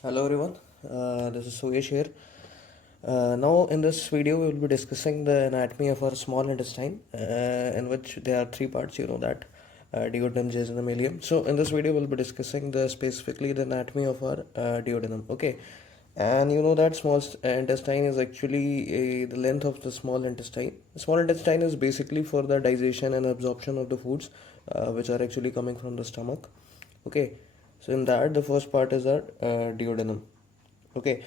Hello everyone, this is Suyesh here. Now in this video we will be discussing the anatomy of our small intestine, in which there are three parts, you know that, duodenum, jejunum, ileum. So in this video we'll be discussing specifically the anatomy of our duodenum. Okay, and you know that intestine is actually the length of the small intestine. The small intestine is basically for the digestion and absorption of the foods which are actually coming from the stomach. Okay, so in that the first part is our duodenum. Okay,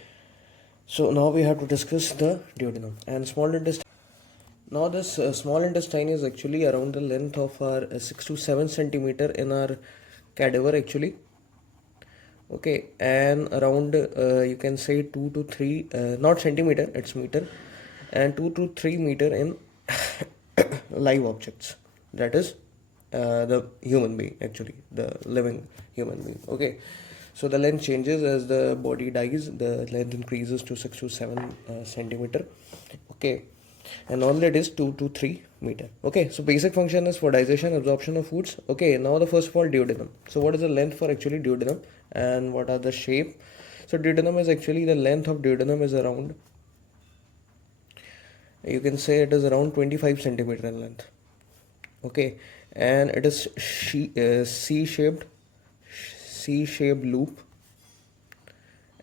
so now we have to discuss the duodenum and small intestine. Now this small intestine is actually around the length of our 6 to 7 centimeter in our cadaver actually. Okay, and around you can say 2 to 3 not centimeter, it's meter, and 2 to 3 meter in live objects, that is the human being, actually the living human being. Okay, so the length changes as the body dies, the length increases to 6 to 7 centimeter. Okay, and normally it is 2 to 3 meter. Okay, so basic function is for digestion, absorption of foods. Okay, now the first of all, duodenum. So what is the length for actually duodenum and what are the shape? So duodenum is actually, the length of duodenum is around, you can say it is around 25 centimeter in length. Okay, and it is C-shaped loop,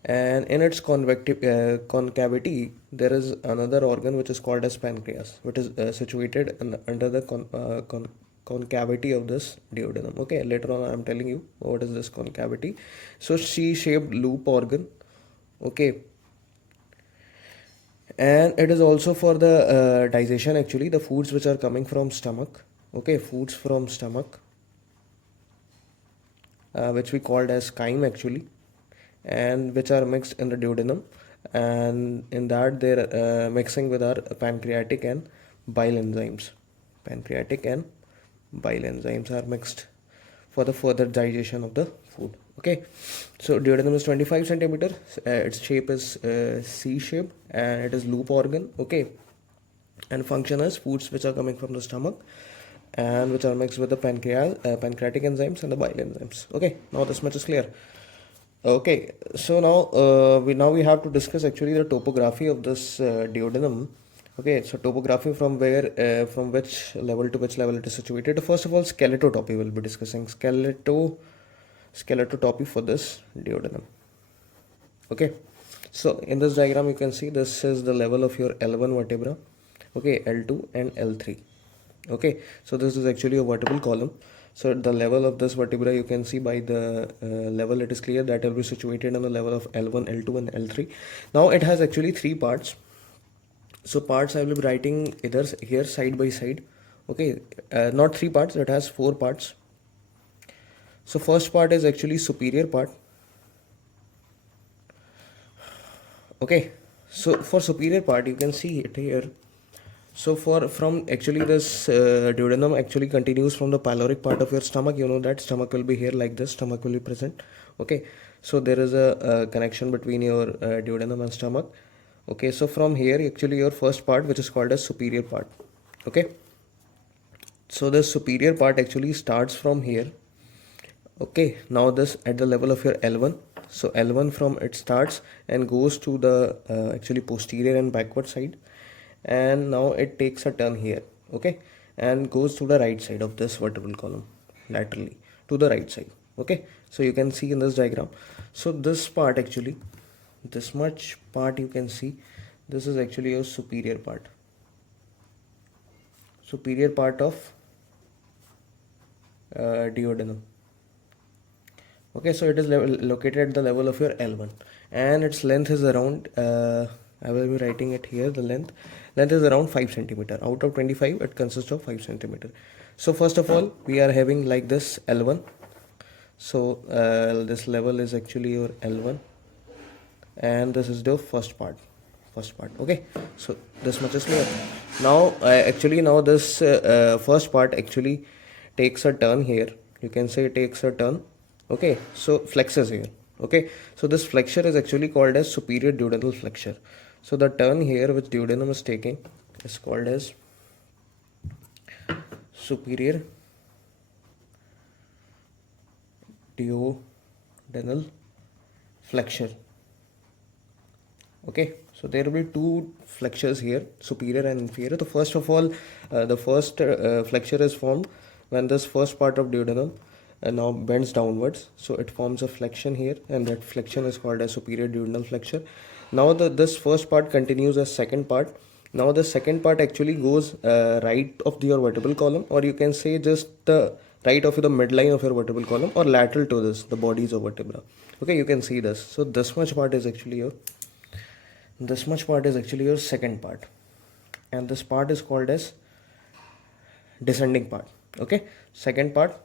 and in its concavity there is another organ which is called as pancreas, which is situated under the concavity of this duodenum. Okay, later on I am telling you what is this concavity. So C-shaped loop organ. Okay, and it is also for the digestion, actually the foods which are coming from stomach. Okay, foods from stomach, which we called as chyme actually, and which are mixed in the duodenum, and in that they're mixing with our pancreatic and bile enzymes. Pancreatic and bile enzymes are mixed for the further digestion of the food. Okay, so duodenum is 25 centimeter, its shape is C shape, and it is loop organ. Okay, and function as foods which are coming from the stomach and which are mixed with the pancreatic enzymes and the bile enzymes. Okay, now this much is clear. Okay, so now we have to discuss actually the topography of this duodenum. Okay, so topography from which level to which level it is situated. First of all, skeletotopy we'll be discussing. Skeletotopy for this duodenum. Okay, so in this diagram you can see this is the level of your L1 vertebra. Okay, L2 and L3. Okay, so this is actually a vertebral column. So the level of this vertebra, you can see by the level, it is clear that it will be situated on the level of L1, L2 and L3. Now it has actually three parts. So parts I will be writing either here side by side. Okay, not three parts, it has four parts. So first part is actually superior part. Okay, so for superior part you can see it here. So from actually this duodenum actually continues from the pyloric part of your stomach. You know that stomach will be here like this, stomach will be present. Okay, so there is a connection between your duodenum and stomach. Okay, so from here actually your first part, which is called as superior part. Okay, so the superior part actually starts from here. Okay, now this at the level of your L1. So L1 from it starts and goes to the actually posterior and backward side, and now it takes a turn here. Okay, and goes to the right side of this vertebral column laterally to the right side. Okay, so you can see in this diagram. So this part actually, this much part you can see, this is actually your superior part of duodenum. Okay, so it is located at the level of your L1, and its length is around I will be writing it here. The length is around 5 centimeter. Out of 25 it consists of 5 centimeter. So first of all we are having like this L1. So this level is actually your L1, and this is the first part. Okay, so this much is clear. Now actually now this first part actually takes a turn here. You can say it takes a turn. Okay, so flexes here. Okay, so this flexure is actually called as superior duodenal flexure. So the turn here which duodenum is taking is called as superior duodenal flexure. Okay, so there will be two flexures here, superior and inferior. So first of all, the first flexure is formed when this first part of duodenum now bends downwards. So it forms a flexion here, and that flexion is called as superior duodenal flexure. Now this first part continues as second part. Now the second part actually goes right of your vertebral column, or you can say just the right of the midline of your vertebral column, or lateral to this, the bodies of vertebra. Okay, you can see this. So this much part is actually your second part, and this part is called as descending part. Okay, second part,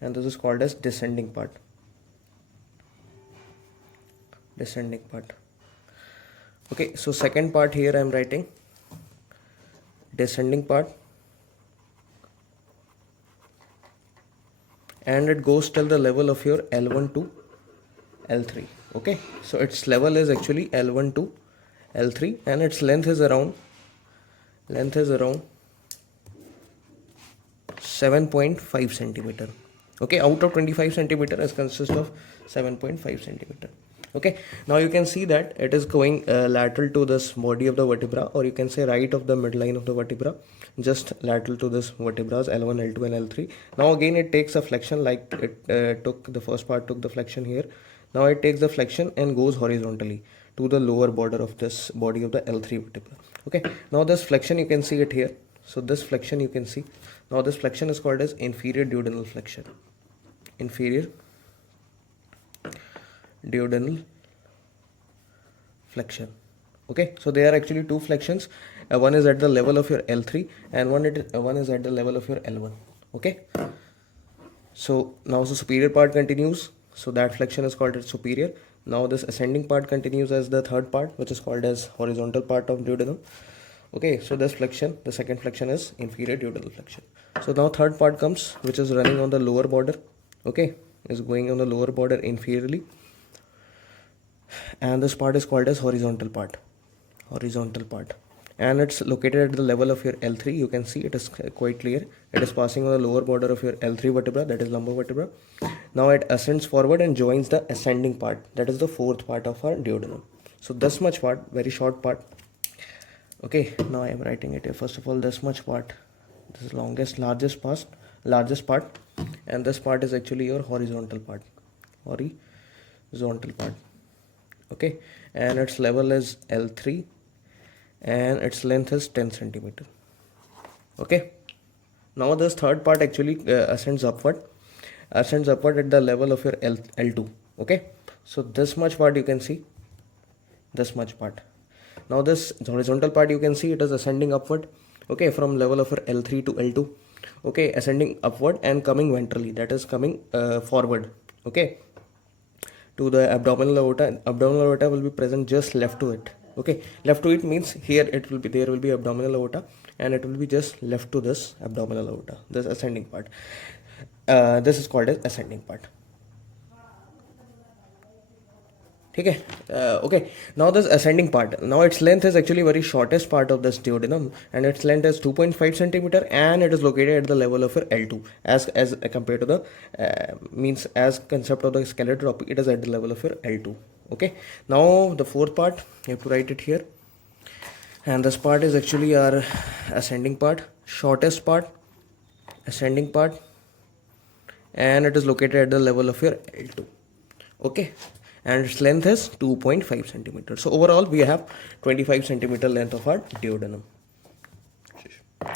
and this is called as descending part. Okay, so second part here I am writing descending part, and it goes till the level of your L1 to L3. Okay, so its level is actually L1 to L3, and its length is around 7.5 centimeter. Okay, out of 25 centimeter it consists of 7.5 centimeter. Okay, now you can see that it is going lateral to this body of the vertebra, or you can say right of the midline of the vertebra, just lateral to this vertebrae L1, L2 and L3. Now again it takes a flexion, like it took the first part, took the flexion here. Now it takes the flexion and goes horizontally to the lower border of this body of the L3 vertebra. Okay, now this flexion you can see it here. So this flexion you can see. Now this flexion is called as inferior duodenal flexion. Inferior duodenal flexion. Okay, so there are actually two flexions. One is at the level of your L3, and one is at the level of your L1. Okay, so now the superior part continues. So that flexion is called as superior. Now this ascending part continues as the third part, which is called as horizontal part of duodenum. Okay, so this flexion, the second flexion is inferior duodenal flexion. So now third part comes, which is running on the lower border. Okay, is going on the lower border inferiorly, and this part is called as horizontal part, and it's located at the level of your L3. You can see it is quite clear. It is passing on the lower border of your L3 vertebra, that is lumbar vertebra. Now it ascends forward and joins the ascending part, that is the fourth part of our duodenum. So this much part, very short part. Okay, now I am writing it here. First of all, this much part, this is largest part, and this part is actually your horizontal part. Okay, and its level is L3, and its length is 10 centimeter. Okay, now this third part actually ascends upward at the level of your L2. Okay, so this much part you can see, this much part. Now this horizontal part you can see it is ascending upward. Okay, from level of your L3 to L2. Okay, ascending upward and coming ventrally, that is coming forward. Okay, to the abdominal aorta. Abdominal aorta will be present just left to it. Okay, left to it means here there will be abdominal aorta, and it will be just left to this abdominal aorta, this ascending part. This is called as ascending part. Okay, okay, now this ascending part, now its length is actually very shortest part of this duodenum, and its length is 2.5 centimeter, and it is located at the level of your L2, as compared to the means as concept of the scalotropy, it is at the level of your L2. Okay, now the fourth part, you have to write it here, and this part is actually our ascending part, shortest part, ascending part, and it is located at the level of your L2. Okay, and its length is 2.5 centimeters. So overall we have 25 centimeter length of our duodenum.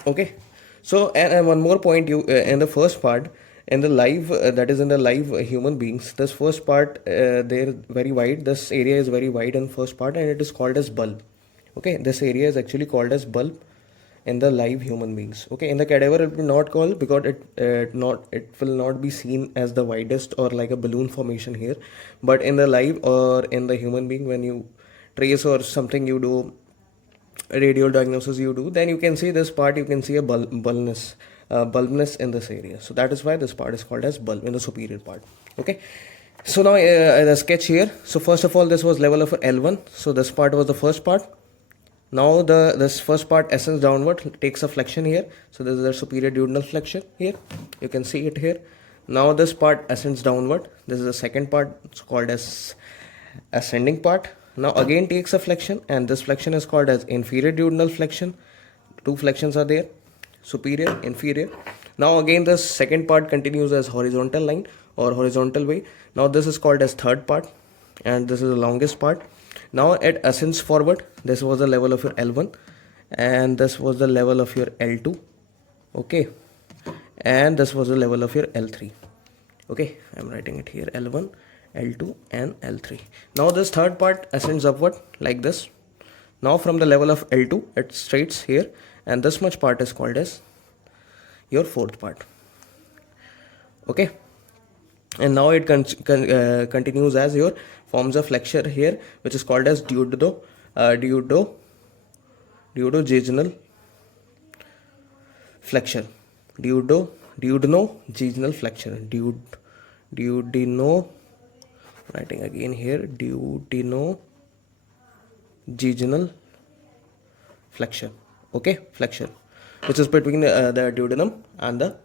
Okay, so and one more point, you in the first part, in the live that is in the live human beings, this first part they're very wide, this area is very wide in first part, and it is called as bulb. Okay, this area is actually called as bulb in the live human beings. Okay, in the cadaver it will not call, because it will not be seen as the widest or like a balloon formation here, but in the live or in the human being, when you trace or something, you do radial diagnosis you do, then you can see this part, you can see a bulbness in this area. So that is why this part is called as bulb in the superior part. Okay, so now the sketch here. So first of all, this was level of L1, so this part was the first part. Now this first part ascends downward, takes a flexion here. So this is the superior duodenal flexion here. You can see it here. Now this part ascends downward. This is the second part. It's called as ascending part. Now again takes a flexion, and this flexion is called as inferior duodenal flexion. Two flexions are there, superior, inferior. Now again the second part continues as horizontal line or horizontal way. Now this is called as third part, and this is the longest part. Now it ascends forward. This was the level of your L1, and this was the level of your L2. Okay, and this was the level of your L3. Okay, I'm writing it here, L1, L2 and L3. Now this third part ascends upward like this. Now from the level of L2 it straights here, and this much part is called as your fourth part. Okay, and now it continues as your forms of flexure here, which is called as duodenojejunal flexure. Duodenojejunal flexure. Duodeno, writing again here, duodenojejunal flexure. Okay, flexure, which is between the duodenum and the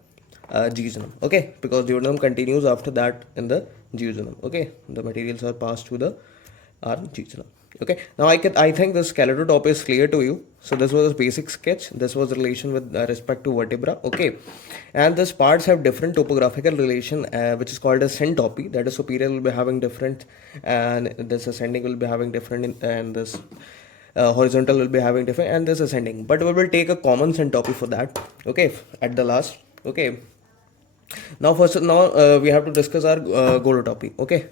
jejunum. Okay, because duodenum continues after that in the jejunum. Okay, the materials are passed to the jejunum. Okay, now I think this skeletal top is clear to you. So this was a basic sketch. This was relation with respect to vertebra. Okay, and these parts have different topographical relation, which is called as syntopy. That is, superior will be having different, and this ascending will be having different, and this horizontal will be having different, and this ascending. But we will take a common syntopy for that. Okay, at the last. Okay, now we have to discuss our golotopy. Okay,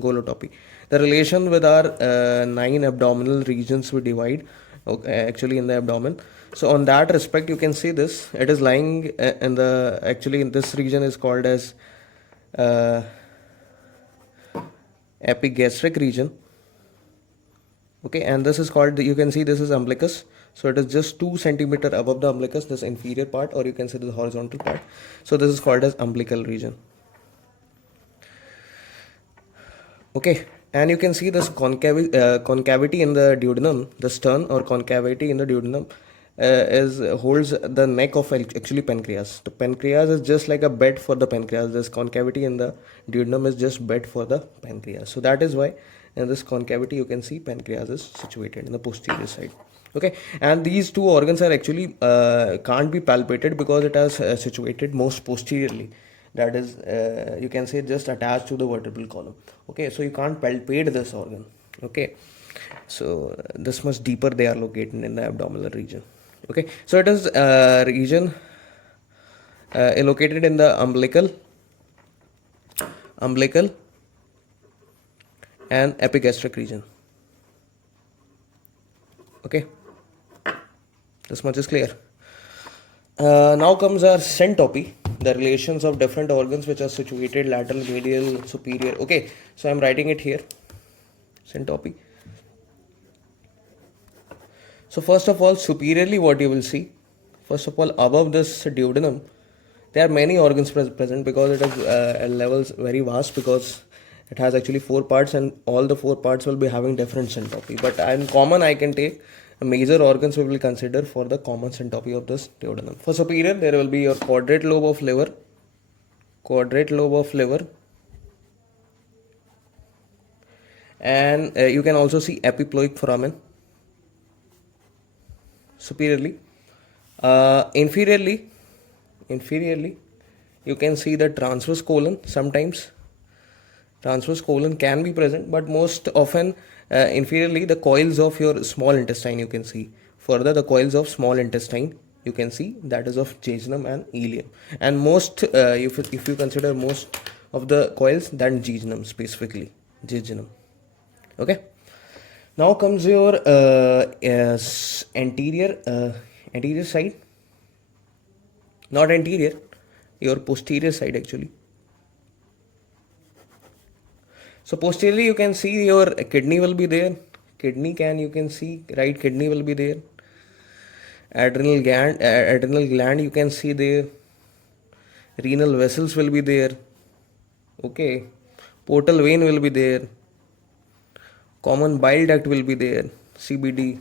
golotopy, the relation with our 9 abdominal regions we divide, okay, actually in the abdomen. So on that respect, you can see this, it is lying in the, actually in this region is called as epigastric region. Okay, and this is called, you can see this is umbilicus. So it is just 2 centimeter above the umbilicus, this inferior part, or you can say the horizontal part. So this is called as umbilical region. Okay, and you can see this concavity in the duodenum, the stern or concavity in the duodenum holds the neck of actually pancreas. The pancreas is just like a bed for the pancreas. This concavity in the duodenum is just bed for the pancreas. So that is why in this concavity you can see pancreas is situated in the posterior side. Okay, and these two organs are actually can't be palpated because it is situated most posteriorly. That is, you can say just attached to the vertebral column. Okay, so you can't palpate this organ. Okay, so this much deeper they are located in the abdominal region. Okay, so it is region located in the umbilical and epigastric region. Okay, this much is clear. Now comes our syntopy, the relations of different organs which are situated lateral, medial, superior. Okay, so I'm writing it here, syntopy. So first of all, superiorly what you will see, first of all, above this duodenum, there are many organs present because it is at levels very vast, because it has actually 4 parts and all the 4 parts will be having different syntopy. But in common I can take major organs we will consider for the common syntopy of this duodenum. For superior, there will be your quadrate lobe of liver, and you can also see epiploic foramen superiorly. Inferiorly, you can see the transverse colon. Sometimes transverse colon can be present, but most often inferiorly the coils of your small intestine you can see. Further, the coils of small intestine you can see, that is of jejunum and ileum, and most if you consider most of the coils, then jejunum, specifically jejunum. Okay, now comes your anterior side, not anterior, your posterior side actually. So posteriorly you can see your kidney will be there. You can see right kidney will be there. Adrenal gland you can see there. Renal vessels will be there. Okay, portal vein will be there. Common bile duct will be there. CBD.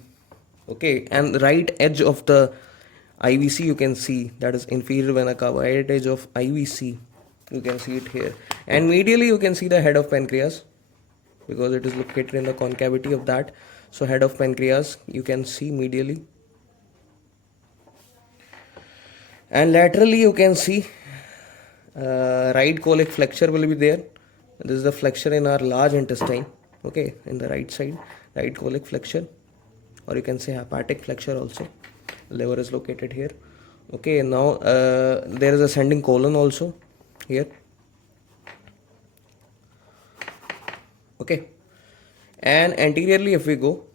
Okay, and right edge of the IVC you can see, that is inferior vena cava, right edge of IVC. You can see it here, and medially you can see the head of pancreas. because it is located in the concavity of that. So head of pancreas you can see medially, and laterally you can see right colic flexure will be there. This is the flexure in our large intestine, okay, in the right side, right colic flexure, or you can say hepatic flexure also. Liver is located here. Okay, now there is ascending colon also here. Okay, and anteriorly if we go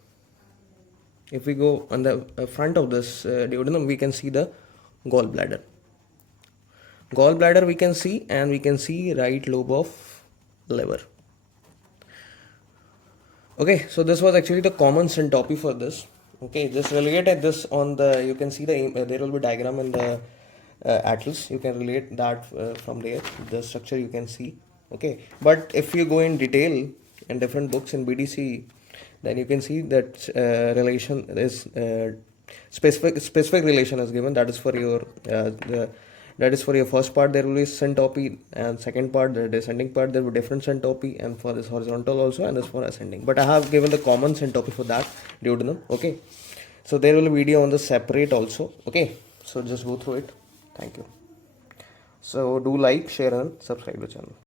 on the front of this duodenum, we can see the gallbladder. Gallbladder we can see, and we can see right lobe of liver. Okay, so this was actually the common syncope for this. Okay, just relate this on the, you can see the there will be diagram in the atlas. You can relate that from there, the structure you can see. Okay, but if you go in detail in different books in BDC, then you can see that relation is specific relation is given. That is for your that is for your first part there will be syncope, and second part, the descending part, there will be different syncope, and for this horizontal also, and this for ascending. But I have given the common syncope for that duodenum. Okay, so there will be video on the separate also. Okay, so just go through it. Thank you. So do like, share, and subscribe the channel.